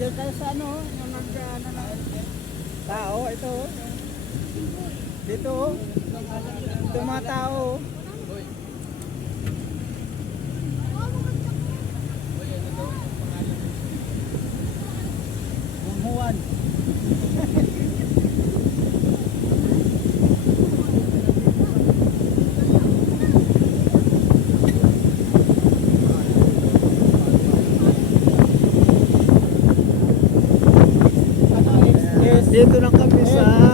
Diyan tayo sa ano, yung tao, ito. Dito, ito mga tao. Bunghuan. Dito lang kami sa